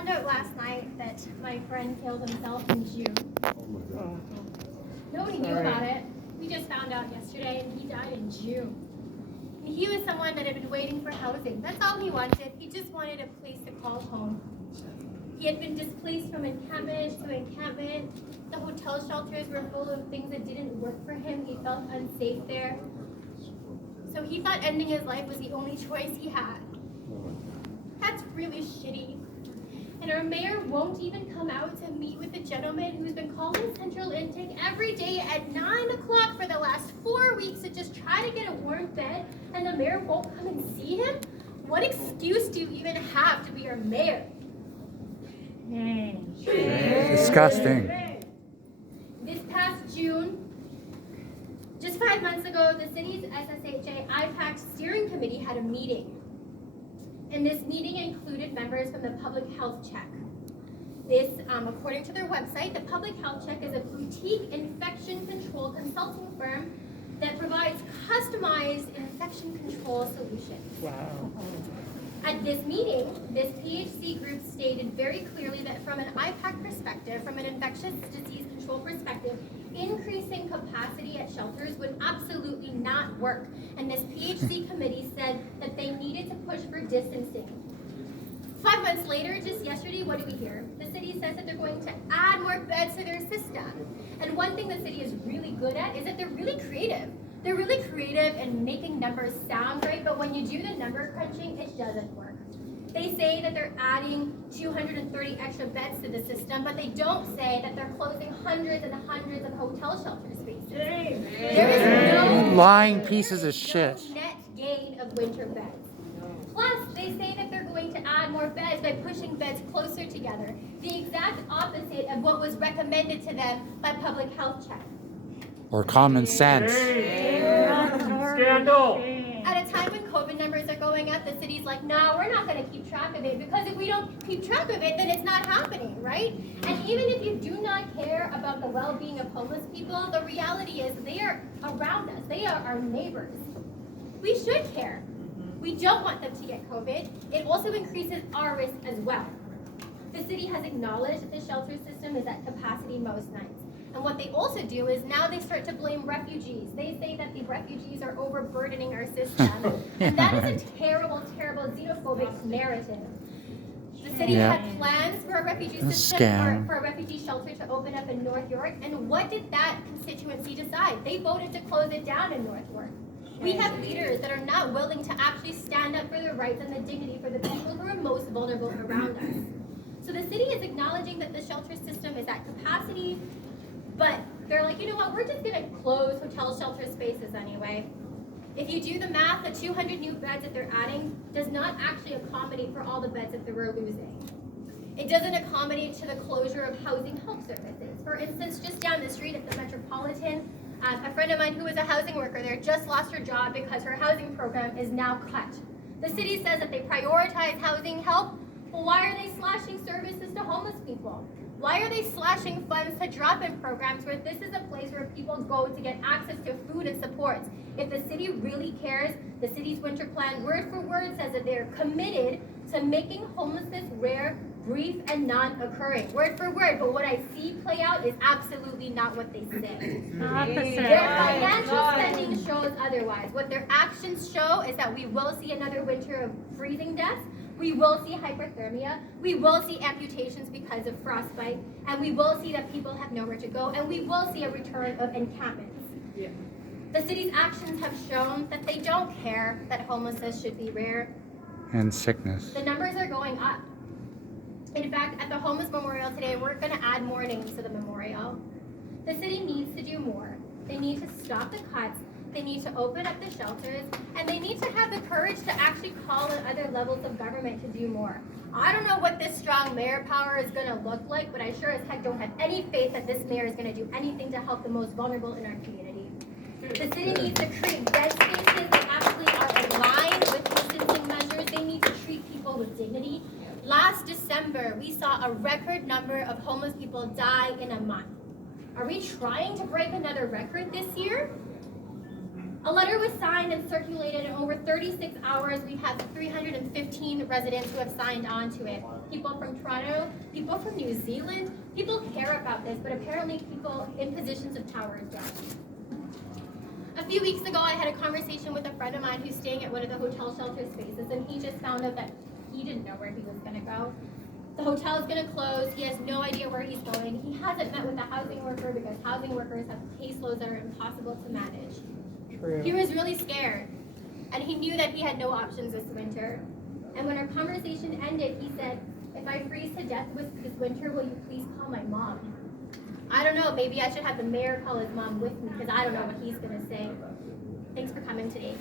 found out last night that my friend killed himself in June. Nobody knew about it. We just found out yesterday, and he died in June. And he was someone that had been waiting for housing. That's all he wanted. He just wanted a place to call home. He had been displaced from encampment to encampment. The hotel shelters were full of things that didn't work for him. He felt unsafe there. So he thought ending his life was the only choice he had. That's really shitty. And our mayor won't even come out to meet with the gentleman who's been calling Central Intake every day at 9 o'clock for the last 4 weeks to just try to get a warm bed, and the mayor won't come and see him? What excuse do you even have to be our mayor? Disgusting. This past June, just 5 months ago, the city's SSHA IPAC steering committee had a meeting. And this meeting included members from the Public Health Check. This, according to their website, the Public Health Check is a boutique infection control consulting firm that provides customized infection control solutions. Wow. At this meeting, this PHC group stated very clearly that from an IPAC perspective, from an infectious disease control perspective, increasing capacity at shelters would absolutely not work. And this PHC committee said that they needed to push for distancing. 5 months later, just yesterday, what do we hear? The city says that they're going to add more beds to their system. And one thing the city is really good at is that they're really creative. They're really creative in making numbers sound right, but when you do the number crunching, it doesn't work. They say that they're adding 230 extra beds to the system, but they don't say that they're closing hundreds and hundreds of hotel shelter spaces. There is no Lying pieces of shit. net gain of winter beds. Plus, they say that they're going to add more beds by pushing beds closer together, the exact opposite of what was recommended to them by Public Health Check. Or common sense. Scandal. At a time when COVID numbers are going up, the city's like, no, we're not going to keep track of it, because if we don't keep track of it, then it's not happening, right? And even if you do not care about the well-being of homeless people, the reality is they are around us. They are our neighbors. We should care. We don't want them to get COVID. It also increases our risk as well. The city has acknowledged that the shelter system is at capacity most nights. And what they also do is now they start to blame refugees. They say that the refugees are overburdening our system. And that is a terrible, terrible xenophobic narrative. The city had plans for a refugee system, for a refugee shelter to open up in North York. And what did that constituency decide? They voted to close it down in North York. We have leaders that are not willing to actually stand up for their rights and the dignity for the people who are most vulnerable around us. So the city is acknowledging that the shelter system is at capacity, but they're like, you know what, we're just going to close hotel shelter spaces anyway. If you do the math, the 200 new beds that they're adding does not actually accommodate for all the beds that they were losing. It doesn't accommodate to the closure of housing help services. For instance, just down the street at the Metropolitan, a friend of mine who was a housing worker there just lost her job because her housing program is now cut. The city says that they prioritize housing help. Well, why are they slashing services to homeless people? Why are they slashing funds to drop-in programs where this is a place where people go to get access to food and supports? If the city really cares, the city's winter plan word for word says that they're committed to making homelessness rare, brief, and non-occurring. Word for word, but what I see play out is absolutely not what they say. Their financial spending shows otherwise. What their actions show is that we will see another winter of freezing deaths. We will see hyperthermia, we will see amputations because of frostbite, and we will see that people have nowhere to go, and we will see a return of encampments. The city's actions have shown that they don't care that homelessness should be rare. And sickness. The numbers are going up. In fact, at the Homeless Memorial today, we're going to add more names to the memorial. The city needs to do more. They need to stop the cuts. They need to open up the shelters, and they need to have the courage to actually call on other levels of government to do more. I don't know what this strong mayor power is going to look like, but I sure as heck don't have any faith that this mayor is going to do anything to help the most vulnerable in our community. The city needs to create bed spaces that actually are in line with distancing measures. They need to treat people with dignity. Last December, we saw a record number of homeless people die in a month. Are we trying to break another record this year? A letter was signed and circulated in over 36 hours. We have 315 residents who have signed on to it. People from Toronto, people from New Zealand, people care about this, but apparently people in positions of power don't. A few weeks ago, I had a conversation with a friend of mine who's staying at one of the hotel shelter spaces, and he just found out that he didn't know where he was gonna go. The hotel is gonna close. He has no idea where he's going. He hasn't met with a housing worker because housing workers have caseloads that are impossible to manage. True. He was really scared, and he knew that he had no options this winter. And when our conversation ended, he said, "If I freeze to death this winter, will you please call my mom?" I don't know, maybe I should have the mayor call his mom with me, because I don't know what he's gonna say. Thanks for coming today.